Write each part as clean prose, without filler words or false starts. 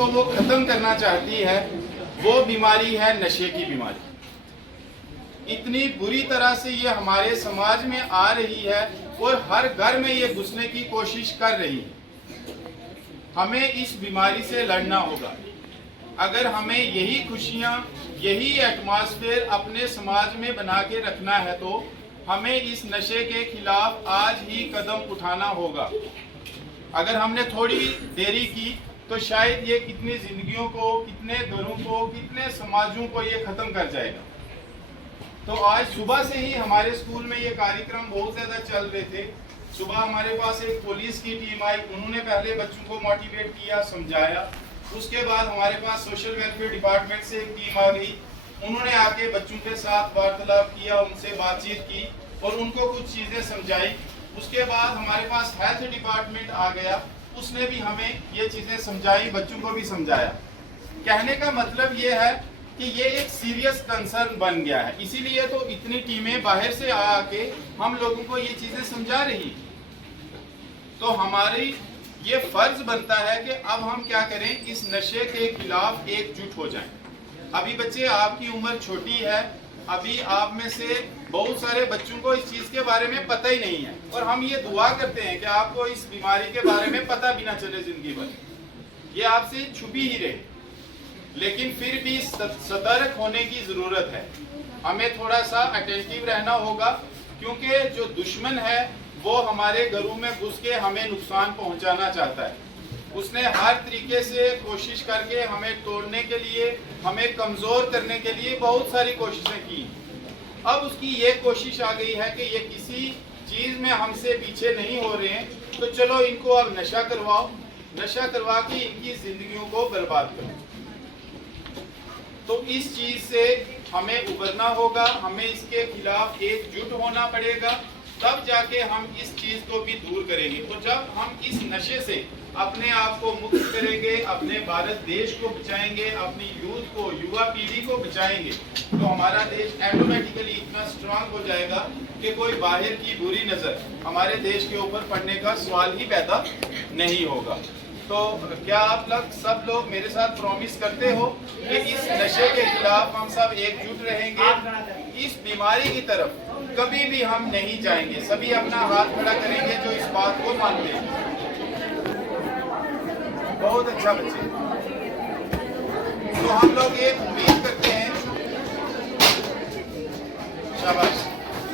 जिसको वो ख़त्म करना चाहती है, वो बीमारी है नशे की बीमारी। इतनी बुरी तरह से ये हमारे समाज में आ रही है और हर घर में ये घुसने की कोशिश कर रही है। हमें इस बीमारी से लड़ना होगा। अगर हमें यही खुशियाँ, यही एटमॉस्फेयर अपने समाज में बना के रखना है तो हमें इस नशे के खिलाफ आज ही कदम उठाना होगा। अगर हमने थोड़ी देरी की तो शायद ये कितनी जिंदगियों को, कितने घरों को, कितने समाजों को ये खत्म कर जाएगा। तो आज सुबह से ही हमारे स्कूल में ये कार्यक्रम बहुत ज़्यादा चल रहे थे। सुबह हमारे पास एक पुलिस की टीम आई, उन्होंने पहले बच्चों को मोटिवेट किया, समझाया। उसके बाद हमारे पास सोशल वेलफेयर डिपार्टमेंट से एक टीम आ गई, उन्होंने आके बच्चों के साथ वार्तालाप किया, उनसे बातचीत की और उनको कुछ चीज़ें समझाई। उसके बाद हमारे पास हेल्थ डिपार्टमेंट आ गया, उसने भी हमें ये चीज़ें समझाई, बच्चों को भी समझाया। कहने का मतलब ये है कि ये एक सीरियस कंसर्न बन गया है, इसीलिए तो इतनी टीमें बाहर से आके हम लोगों को ये चीज़ें समझा रही। तो हमारी ये फर्ज बनता है कि अब हम क्या करें, इस नशे के खिलाफ एकजुट हो जाएं। अभी बच्चे, आपकी उम्र छोटी है, अभी आप में से बहुत सारे बच्चों को इस चीज़ के बारे में पता ही नहीं है और हम ये दुआ करते हैं कि आपको इस बीमारी के बारे में पता भी ना चले जिंदगी भर, ये आपसे छुपी ही रहे। लेकिन फिर भी सतर्क होने की ज़रूरत है। हमें थोड़ा सा अटेंटिव रहना होगा, क्योंकि जो दुश्मन है वो हमारे घरों में घुस के हमें नुकसान पहुंचाना चाहता है। उसने हर तरीके से कोशिश करके हमें तोड़ने के लिए, हमें कमज़ोर करने के लिए बहुत सारी कोशिशें की। अब उसकी ये कोशिश आ गई है कि ये किसी चीज़ में हमसे पीछे नहीं हो रहे हैं, तो चलो इनको अब नशा करवाओ, नशा करवा के इनकी ज़िंदगियों को बर्बाद करो। तो इस चीज़ से हमें उबरना होगा, हमें इसके खिलाफ एकजुट होना पड़ेगा, तब जाके हम इस चीज़ को भी दूर करेंगे। तो जब हम इस नशे से अपने आप को मुक्त करेंगे, अपने भारत देश को बचाएंगे, अपनी यूथ को, युवा पीढ़ी को बचाएंगे, तो हमारा देश ऑटोमेटिकली इतना स्ट्रांग हो जाएगा कि कोई बाहर की बुरी नज़र हमारे देश के ऊपर पड़ने का सवाल ही पैदा नहीं होगा। तो क्या आप सब लोग मेरे साथ प्रॉमिस करते हो कि इस नशे के खिलाफ हम सब एकजुट रहेंगे, इस बीमारी की तरफ कभी भी हम नहीं जाएंगे, सभी अपना हाथ खड़ा करेंगे जो इस बात को मानते हैं। बहुत अच्छा बच्चे। तो हम लोग ये उम्मीद करते हैं, शाबाश,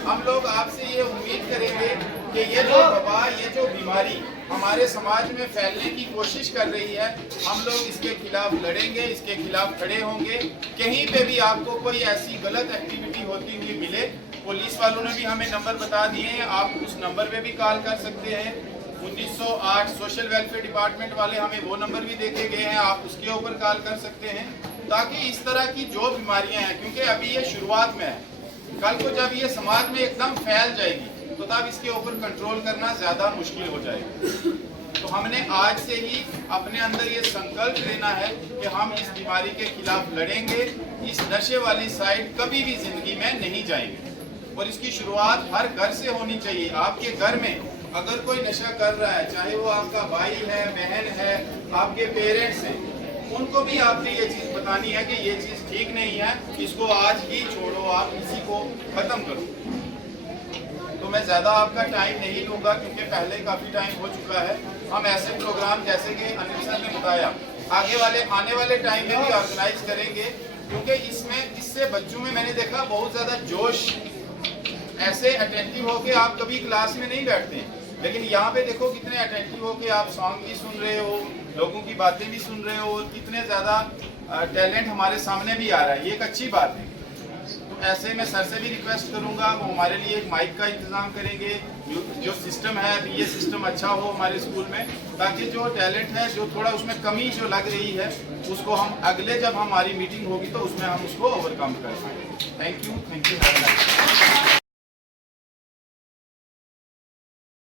हम लोग आपसे ये उम्मीद करेंगे कि ये जो वबा, ये जो बीमारी हमारे समाज में फैलने की कोशिश कर रही है, हम लोग इसके खिलाफ लड़ेंगे, इसके खिलाफ खड़े होंगे। कहीं पे भी आपको कोई ऐसी गलत एक्टिविटी होती हुई मिले, पुलिस वालों ने भी हमें नंबर बता दिए हैं, आप उस नंबर पे भी कॉल कर सकते हैं। 1908 सोशल वेलफेयर डिपार्टमेंट वाले हमें वो नंबर भी देखे गए हैं, आप उसके ऊपर कॉल कर सकते हैं, ताकि इस तरह की जो बीमारियां हैं, क्योंकि अभी ये शुरुआत में है, कल को जब ये समाज में एकदम फैल जाएगी तो तब इसके ऊपर कंट्रोल करना ज़्यादा मुश्किल हो जाएगा। तो हमने आज से ही अपने अंदर ये संकल्प लेना है कि हम इस बीमारी के खिलाफ लड़ेंगे, इस नशे वाली साइड कभी भी जिंदगी में नहीं जाएंगे। और इसकी शुरुआत हर घर से होनी चाहिए। आपके घर में अगर कोई नशा कर रहा है, चाहे वो आपका भाई है, बहन है, आपके पेरेंट्स हैं, उनको भी आपने ये चीज़ बतानी है कि ये चीज़ ठीक नहीं है, इसको आज ही छोड़ो, आप इसी को ख़त्म करो। तो मैं ज़्यादा आपका टाइम नहीं लूँगा, क्योंकि पहले काफ़ी टाइम हो चुका है। हम ऐसे प्रोग्राम, जैसे कि अनिल सर ने बताया, आने वाले टाइम में भी ऑर्गेनाइज करेंगे, क्योंकि इससे बच्चों में मैंने देखा बहुत ज़्यादा जोश, ऐसे अटेंटिव होके आप कभी क्लास में नहीं बैठते हैं, लेकिन यहाँ पे देखो कितने अटेंटिव होके आप सॉन्ग भी सुन रहे हो, लोगों की बातें भी सुन रहे हो, और कितने ज़्यादा टैलेंट हमारे सामने भी आ रहा है। ये एक अच्छी बात है। तो ऐसे मैं सर से भी रिक्वेस्ट करूँगा, वो हमारे लिए एक माइक का इंतज़ाम करेंगे, जो सिस्टम है अभी, ये सिस्टम अच्छा हो हमारे स्कूल में, ताकि जो टैलेंट है, जो थोड़ा उसमें कमी जो लग रही है, उसको हम अगले जब हमारी मीटिंग होगी तो उसमें हम उसको ओवरकम कर पाएंगे। Thank you.